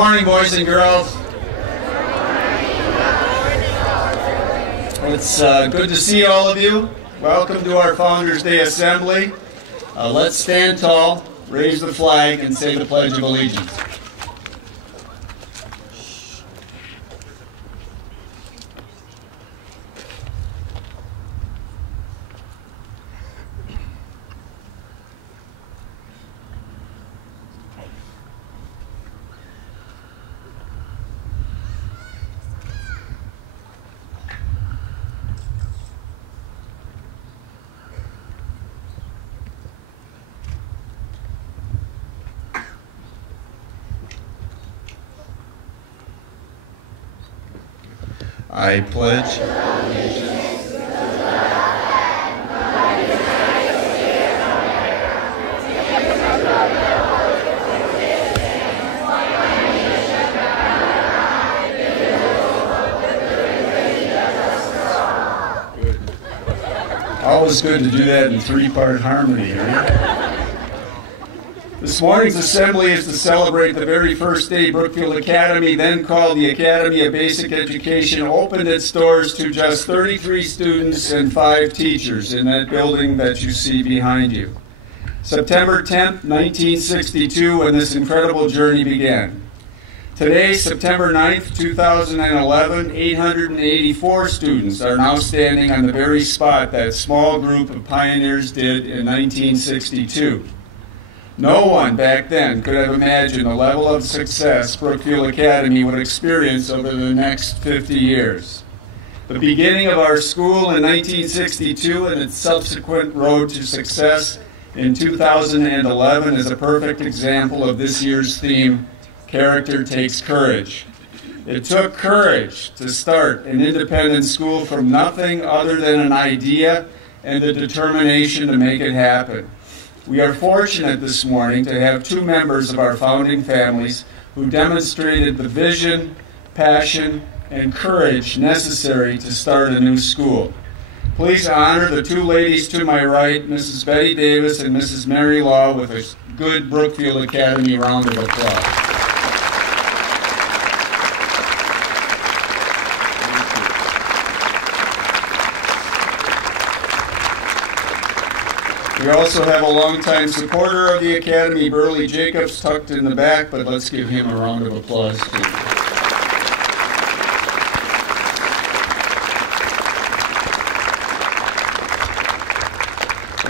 morning, boys and girls. It's good to see all of you. Welcome to our Founders Day Assembly. Let's stand tall, raise the flag, and say the Pledge of Allegiance. I pledge allegiance to the flag of the United States of America, and to the republic for which it stands, one nation under God, indivisible, with liberty and justice for all. Always good to do that in three-part harmony, right? This morning's assembly is to celebrate the very first day Brookfield Academy, then called the Academy of Basic Education, opened its doors to just 33 students and 5 teachers in that building that you see behind you. September 10th, 1962, when this incredible journey began. Today, September 9th, 2011, 884 students are now standing on the very spot that small group of pioneers did in 1962. No one back then could have imagined the level of success Brookfield Academy would experience over the next 50 years. The beginning of our school in 1962 and its subsequent road to success in 2011 is a perfect example of this year's theme, Character Takes Courage. It took courage to start an independent school from nothing other than an idea and the determination to make it happen. We are fortunate this morning to have 2 members of our founding families who demonstrated the vision, passion, and courage necessary to start a new school. Please honor the 2 ladies to my right, Mrs. Betty Davis and Mrs. Mary Law, with a good Brookfield Academy round of applause. We also have a longtime supporter of the Academy, Burley Jacobs, tucked in the back, but let's give him a round of applause too.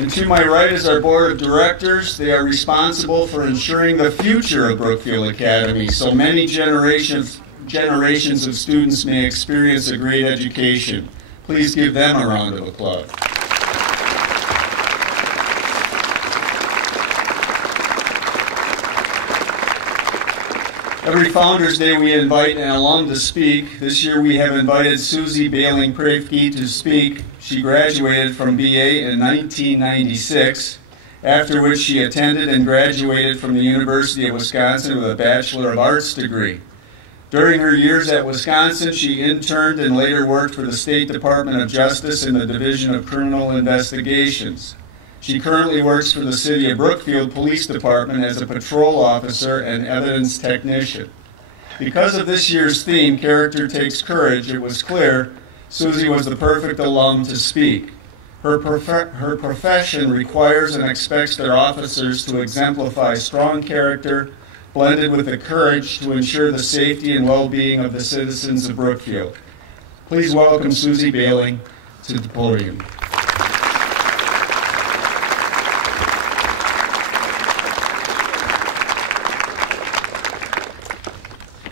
And to my right is our board of directors. They are responsible for ensuring the future of Brookfield Academy, so many generations of students may experience a great education. Please give them a round of applause. Every Founders Day we invite an alum to speak. This year we have invited Susie Baling-Prafke to speak. She graduated from BA in 1996, after which she attended and graduated from the University of Wisconsin with a Bachelor of Arts degree. During her years at Wisconsin, she interned and later worked for the State Department of Justice in the Division of Criminal Investigations. She currently works for the City of Brookfield Police Department as a patrol officer and evidence technician. Because of this year's theme, Character Takes Courage, it was clear Susie was the perfect alum to speak. Her profession requires and expects their officers to exemplify strong character blended with the courage to ensure the safety and well-being of the citizens of Brookfield. Please welcome Susie Baling to the podium.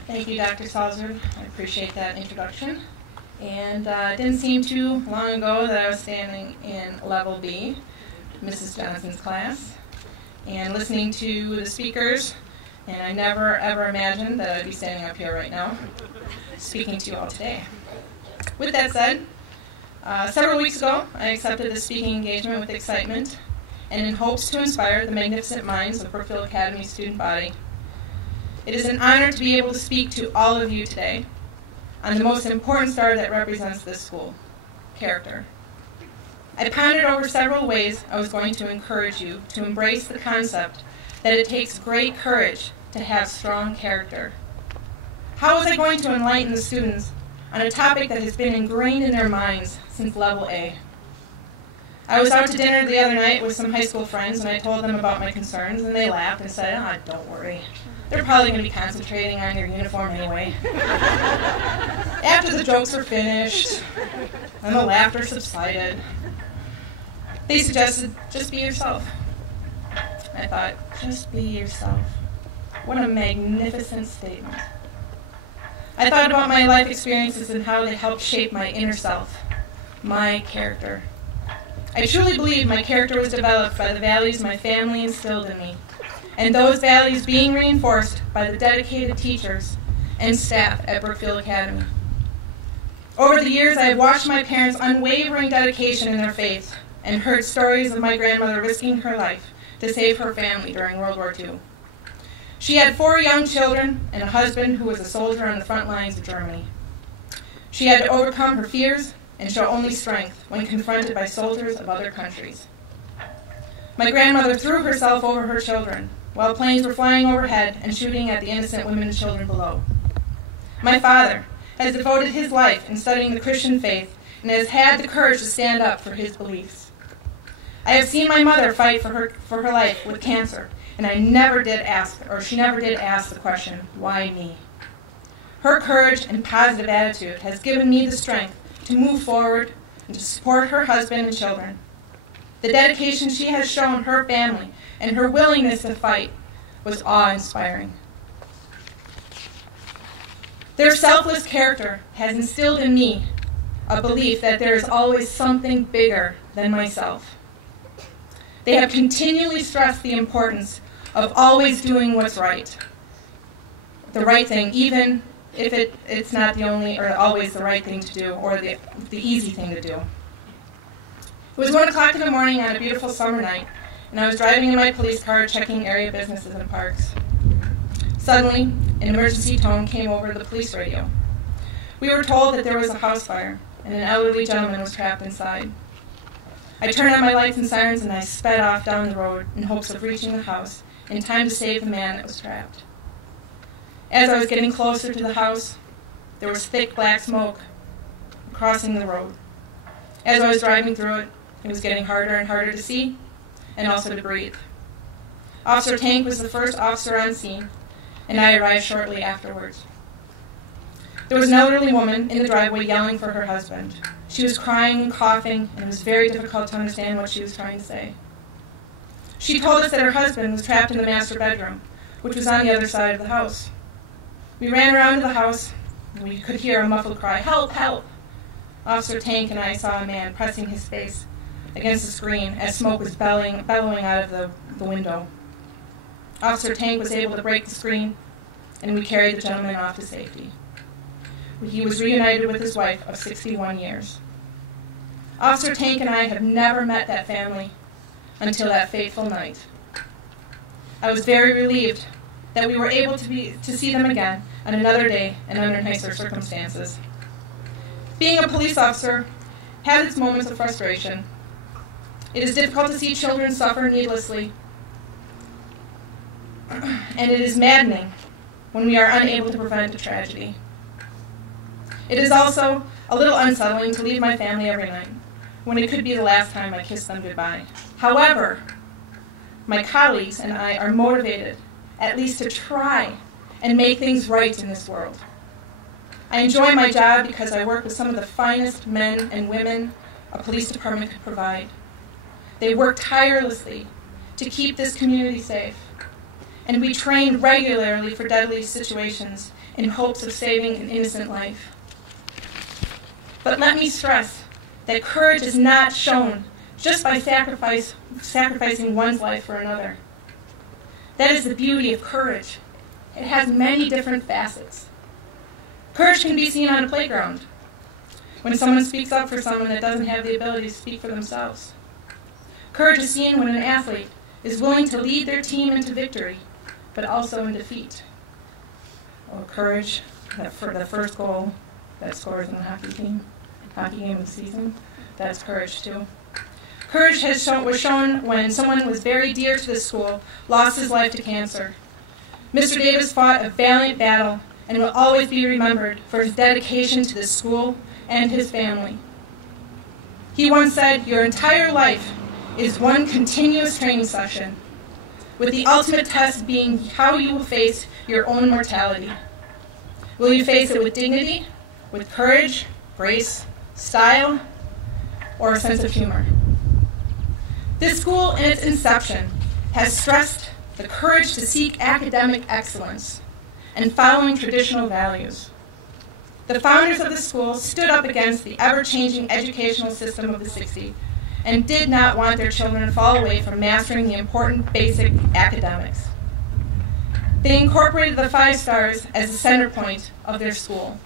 Thank you, Dr. Salzer. I appreciate that introduction. And it didn't seem too long ago that I was standing in Level B, Mrs. Johnson's class, and listening to the speakers, and I never ever imagined that I'd be standing up here right now, speaking to you all today. With that said, several weeks ago, I accepted the speaking engagement with excitement and in hopes to inspire the magnificent minds of Brookfield Academy student body. It is an honor to be able to speak to all of you today on the most important star that represents this school, character. I pondered over several ways I was going to encourage you to embrace the concept that it takes great courage to have strong character. How was I going to enlighten the students on a topic that has been ingrained in their minds since level A? I was out to dinner the other night with some high school friends, and I told them about my concerns, and they laughed and said, "Ah, don't worry. They're probably going to be concentrating on your uniform anyway." After the jokes were finished and the laughter subsided, they suggested, "Just be yourself." I thought, just be yourself. What a magnificent statement. I thought about my life experiences and how they helped shape my inner self, my character. I truly believe my character was developed by the values my family instilled in me, and those values being reinforced by the dedicated teachers and staff at Brookfield Academy. Over the years, I have watched my parents' unwavering dedication in their faith and heard stories of my grandmother risking her life to save her family during World War II. She had 4 young children and a husband who was a soldier on the front lines of Germany. She had to overcome her fears and show only strength when confronted by soldiers of other countries. My grandmother threw herself over her children while planes were flying overhead and shooting at the innocent women and children below. My father has devoted his life in studying the Christian faith and has had the courage to stand up for his beliefs. I have seen my mother fight for her life with cancer, and she never did ask the question, why me? Her courage and positive attitude has given me the strength to move forward and to support her husband and children. The dedication she has shown her family and her willingness to fight was awe-inspiring. Their selfless character has instilled in me a belief that there is always something bigger than myself. They have continually stressed the importance of always doing what's right, the right thing, even if it's not the only or always the right thing to do or the easy thing to do. It was 1 o'clock in the morning on a beautiful summer night, and I was driving in my police car checking area businesses and parks. Suddenly, an emergency tone came over the police radio. We were told that there was a house fire, and an elderly gentleman was trapped inside. I turned on my lights and sirens, and I sped off down the road in hopes of reaching the house in time to save the man that was trapped. As I was getting closer to the house, there was thick black smoke crossing the road. As I was driving through it, it was getting harder and harder to see and also to breathe. Officer Tank was the first officer on scene, and I arrived shortly afterwards. There was an elderly woman in the driveway yelling for her husband. She was crying and coughing, and it was very difficult to understand what she was trying to say. She told us that her husband was trapped in the master bedroom, which was on the other side of the house. We ran around to the house, and we could hear a muffled cry, "Help, help!" Officer Tank and I saw a man pressing his face against the screen as smoke was bellowing out of the window. Officer Tank was able to break the screen, and we carried the gentleman off to safety. He was reunited with his wife of 61 years. Officer Tank and I have never met that family until that fateful night. I was very relieved that we were able to see them again on another day and under nicer circumstances. Being a police officer has its moments of frustration. It is difficult to see children suffer needlessly, and it is maddening when we are unable to prevent a tragedy. It is also a little unsettling to leave my family every night, when it could be the last time I kiss them goodbye. However, my colleagues and I are motivated at least to try and make things right in this world. I enjoy my job because I work with some of the finest men and women a police department could provide. They work tirelessly to keep this community safe, and we train regularly for deadly situations in hopes of saving an innocent life. But let me stress that courage is not shown just by sacrificing one's life for another. That is the beauty of courage. It has many different facets. Courage can be seen on a playground, when someone speaks up for someone that doesn't have the ability to speak for themselves. Courage is seen when an athlete is willing to lead their team into victory, but also in defeat. Or courage, for the first goal that scores in the hockey game of the season, that's courage too. Courage was shown when someone who was very dear to the school lost his life to cancer. Mr. Davis fought a valiant battle and will always be remembered for his dedication to the school and his family. He once said, "Your entire life is one continuous training session, with the ultimate test being how you will face your own mortality. Will you face it with dignity, with courage, grace, style, or a sense of humor?" This school, in its inception, has stressed the courage to seek academic excellence and following traditional values. The founders of the school stood up against the ever-changing educational system of the 60s and did not want their children to fall away from mastering the important basic academics. They incorporated the 5 stars as the center point of their school.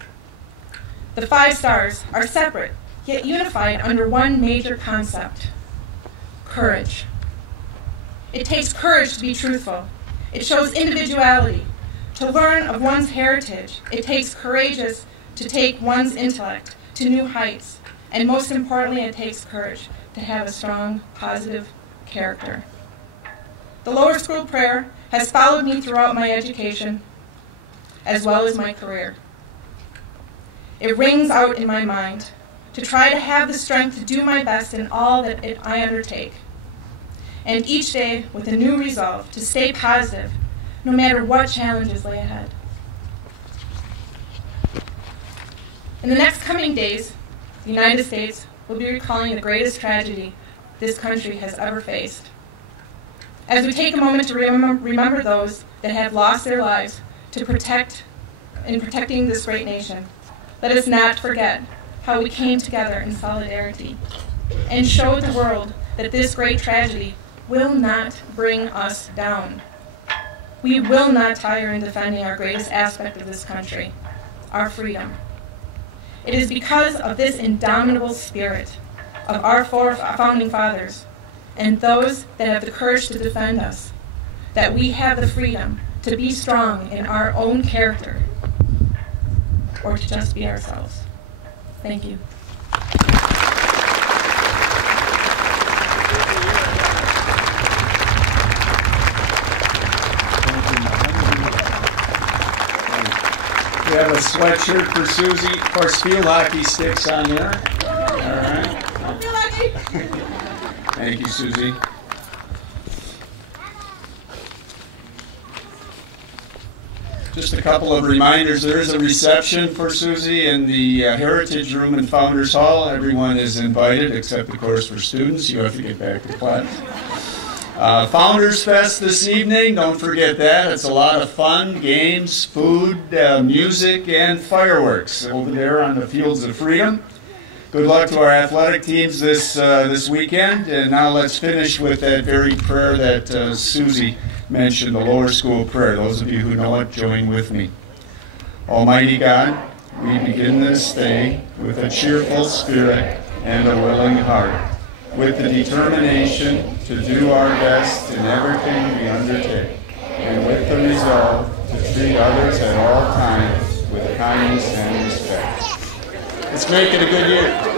The 5 stars are separate, yet unified under one major concept: courage. It takes courage to be truthful. It shows individuality, to learn of one's heritage. It takes courageous to take one's intellect to new heights. And most importantly, it takes courage to have a strong, positive character. The lower school prayer has followed me throughout my education, as well as my career. It rings out in my mind to try to have the strength to do my best in all that I undertake, and each day with a new resolve to stay positive, no matter what challenges lay ahead. In the next coming days, the United States will be recalling the greatest tragedy this country has ever faced. As we take a moment to remember those that have lost their lives in protecting this great nation, let us not forget how we came together in solidarity and showed the world that this great tragedy will not bring us down. We will not tire in defending our greatest aspect of this country, our freedom. It is because of this indomitable spirit of our 4 founding fathers and those that have the courage to defend us that we have the freedom to be strong in our own character or to just be ourselves. Thank you. We have a sweatshirt for Susie. Of course, field hockey sticks on there. All right. Thank you, Susie. Just a couple of reminders. There is a reception for Susie in the Heritage Room in Founders Hall. Everyone is invited, except, of course, for students. You have to get back to class. Founders Fest this evening, don't forget that. It's a lot of fun, games, food, music, and fireworks over there on the Fields of Freedom. Good luck to our athletic teams this weekend. And now let's finish with that very prayer that Susie mentioned, the lower school prayer. Those of you who know it, join with me. Almighty God, we begin this day with a cheerful spirit and a willing heart, with the determination to do our best in everything we undertake, and with the resolve to treat others at all times with kindness and respect. Let's make it a good year.